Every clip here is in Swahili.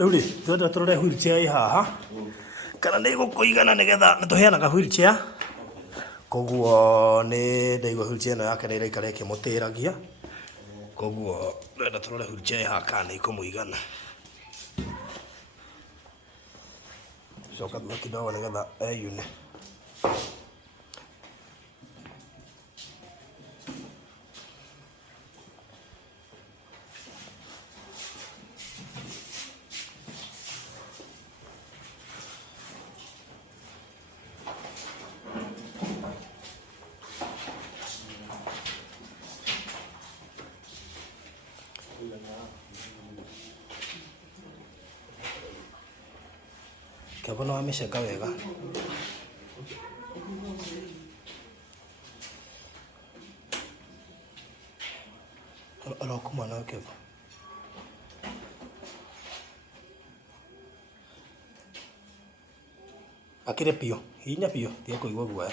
Rĩu-rĩ, twenda tũrore wheelchair haha kana nĩ gũkũigana nĩgetha nĩtũheanaga wheelchair. Koguo nĩ ndaigua wheelchair ĩno yake nĩ ĩraikara ĩkĩmũtĩragia. Koguo twenda tũrore wheelchair haha kana nĩ ikũmũigana. Coka thutha kidogo nĩgetha eyune. Kĩongo nĩ wamĩceka wega. Arokuma nayo Kĩongo. Akĩre piũ, hihinya piũ, tiga kũigua guoya.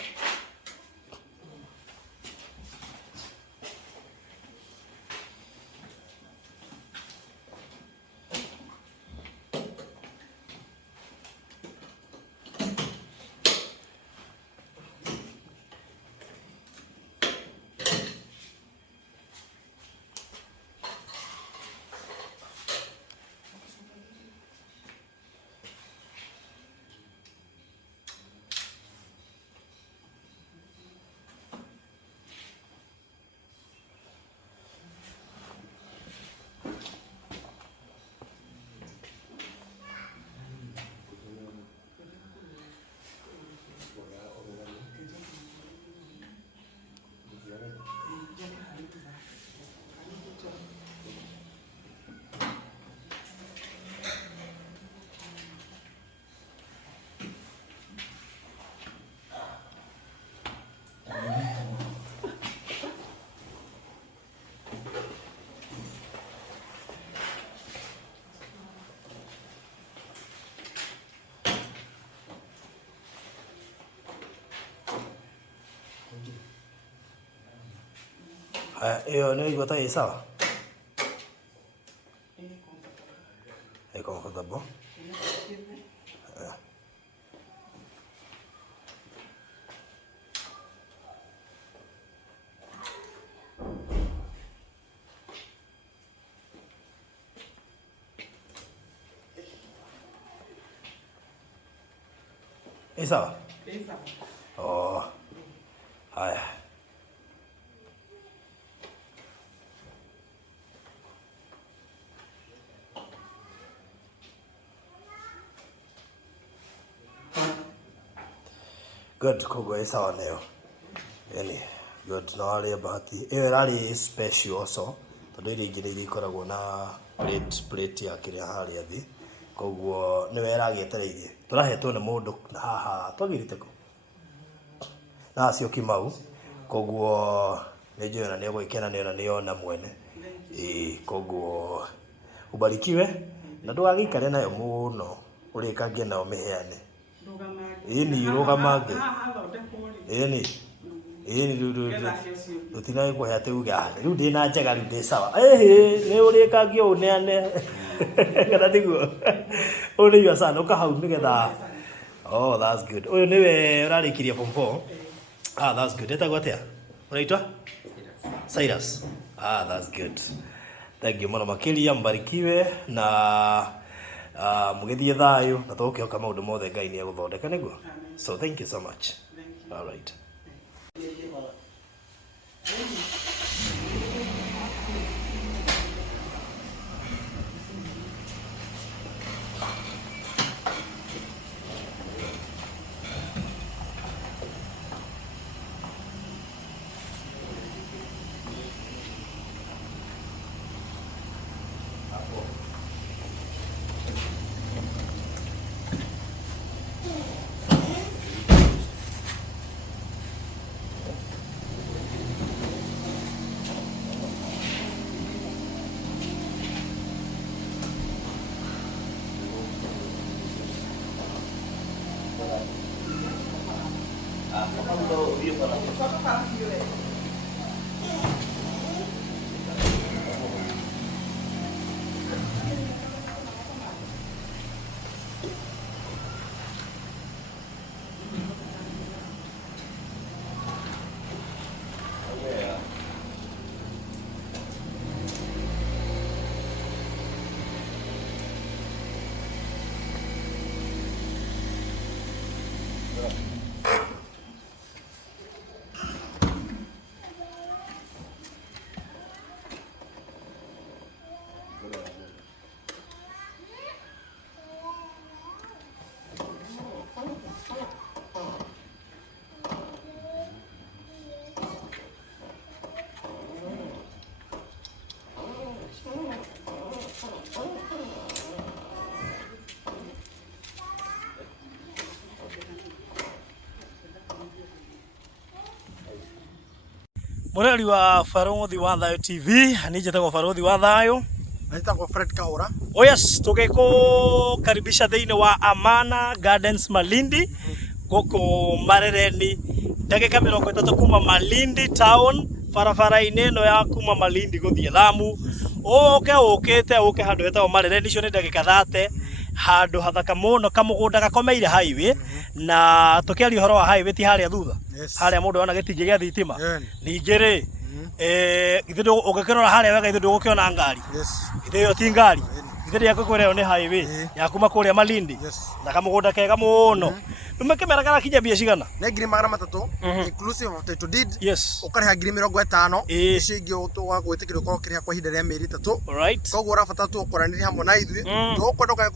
Hiyo ndio iko tayari sawa? Iko comfortable. Sawa? Sawa. Oh. Haya. Good, koguo sawa nayo. Yani, good, na wale bahati. Iyo rally special also. Tondu ile ingine ile ikoragwo na plate ya kire harĩa thĩ. Koguo nĩ wera gĩetereirie. Tũrahetwo nĩ mũndũ haha twagĩrĩte ku. Na acio Kimau. Koguo nĩ njũĩ na nĩ egwĩkena nĩ ona nĩ ona mwene. Koguo ubarikiwe na ndũgagĩikare nayo mũno. Ũrĩkangie nayo mĩheane. Ni rugamange. Ni rutina iko hate uga. Riu ndina njega riu ndi sawa. Ni urikangio uneane. Kana tiguo. Uri yo sana ukahau nigetha. Oh, that's good. Uyu niwe urarikiria form 4. That's good. Etagwo atia? Unaitwa? Cyrus. That's good. Thank you muno makiria, mbarikiwe na mugithie thayo na tukihoka maundu mothe Ngai ni eguthondeka niguo. So thank you so much. All right. Mureri wa Barothi wa Thayo TV, ni njĩtagwo Barothi wa Thayo. Njĩtagwo Fred Kahura. Oh yes, tũgĩkũkaribisha thĩinĩ wa Amana Gardens Malindi, gũkũ Marereni, ndagĩka 30 kuma Malindi town, barabara-inĩ ĩno ya kuma Malindi gũthiĩ Lamu. Ũke handũ hetagwo Marereni, icio nĩ ndagĩka 30, handũ hathaka mũno, kamũgũnda gakomeire highway, na tũkĩaria ũhoro wa highway ti harĩa thutha, harĩa mũndũ ona gĩtingĩ gĩa thitima. Ningĩ rĩ, ithuĩ ũngĩkĩrora harĩa wega ithuĩ ndũgũkĩona ngari. Ithuĩ ĩyo ti ngari, ithuĩ ndĩakũkwĩra ĩyo nĩ highway ya kuma kũrĩa Malindi, na kamũgũnda kega mũno. Tumekemera kana kinya mbia cigana? Nĩ 300,000 inclusive of title deed. Ũkarĩha 50,000 icio ingĩ ũgwĩtĩkĩrio ũkorwo ũkĩrĩha kwa ihinda rĩa mĩeri 3. Koguo ũrabatara tu ũkoranĩre hamwe na ithuĩ. Ndũkae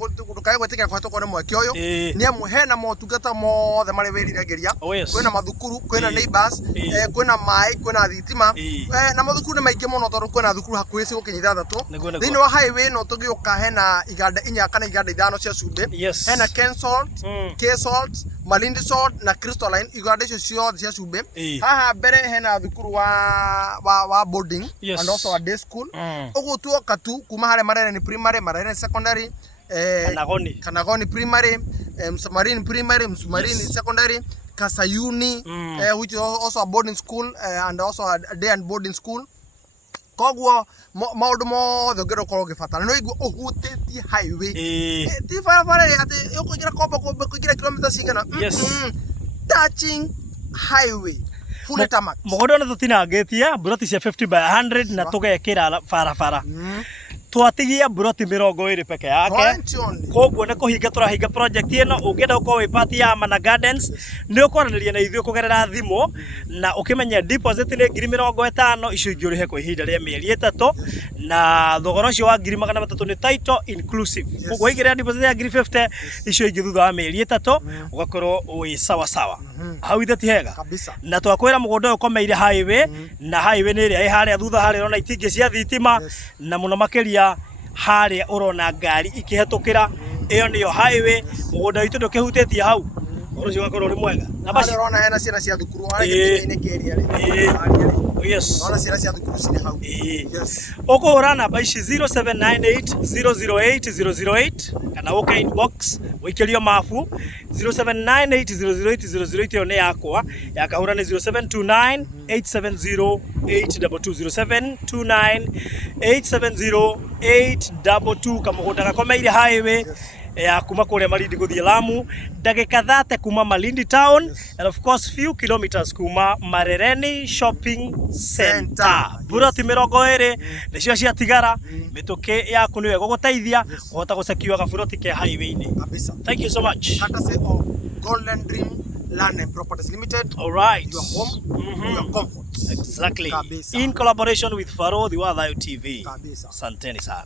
gwĩtĩkĩra kũhetũkwo nĩ mweke ũyũ, nĩ amu hena motungata mothe marĩ wĩriragĩria. Kwĩna mathukuru, kwĩna neighbors, kwĩna maĩ, kwĩna thitima, na mathukuru nĩ maingĩ mũno tondũ kwĩna thukuru hakuhĩ cigũkinya 6. Thĩinĩ wa highway ĩno tũgĩũka hena iganda 4 kana iganda 5 cia cumbĩ. Hena Kensalt, K-Salt, Malindi Salt na Crystalline, iganda icio ciothe cia cumbĩ. Haha mbere hena thukuru wa boarding and also a day school. Ũguo tuoka tu kuma harĩa Marereni primary, Marereni secondary, Kanagoni primary, Msumarini primary, Msumarini secondary, Kasayuni, which is also a boarding school and also a day and boarding school. Koguo maũndũ mothe ũngĩkorwo ũgĩbatara no igua ũhutĩtie highway. Ti barabara atĩ ũkũingĩra kombo kũingĩra kilomita cigana. Touching highway. Full tarmac. Mũgũnda ona tũtinangĩtie buroti cia 50/100 na tũgekĩra barabara. Twatigia buroti 20 peke yake. Koguo nĩ kũhinga tũrahinga project ĩno. Ũngĩenda gũkorwo wĩ part ya Amana Gardens, nĩ ũkwaranĩria na ithuĩ kũgerera thimũ, na ũkĩmenya deposit nĩ 50,000 icio ingĩ ũrĩhe kwa ihinda rĩa mĩeri 3, na thogora ũcio wa 300,000 nĩ title inclusive. Koguo waigĩrĩra deposit ya 50,000 icio ingĩ thutha wa mĩeri 3 ũgakorwo wĩ sawa sawa. Hau ithe ti hega. Na twakwĩra mũgũnda ũyũ ũkomeire highway, na highway nĩ ĩrĩa ĩ harĩa thutha harĩa ũrona itingĩ cia thitima, na mũno makĩria harĩa ũrona ngari ikĩhetũkĩra. Ĩyo nĩyo highway, mũgũnda witũ ndũkĩhutĩtie hau. Ũhoro ũcio ũgakorwo ũrĩ mwega. Na basi ũrona hena ciana cia thukuru harĩa gĩtĩ-inĩ kĩeria rĩ. Yes. Ũrona ciana cia thukuru cirĩ hau. Ũkũhũra namba ici 0798008008 kana ũke inbox ũikĩrio mabu 0798008008. Ĩyo nĩ yakwa, ya Kahura nĩ 0729870822, 0729870822. Kamũgũnda gakomeire highway ya kuma kũrĩa Malindi gũthiĩ Lamu, ndagĩka 30 kuma Malindi town, and of course few kilometers kuma Marereni shopping center. Buroti 20 nĩcio ciatigara. Mĩtũkĩ yaku nĩwe gũgũteithia ũhota gũcekio gaburoti ke highway-inĩ. Thank you so much. Courtesy of Golden Dream Land and Properties Limited. All right. Your home, your comfort. Exactly. In collaboration with Barothi wa Thayo TV. Asanteni sana.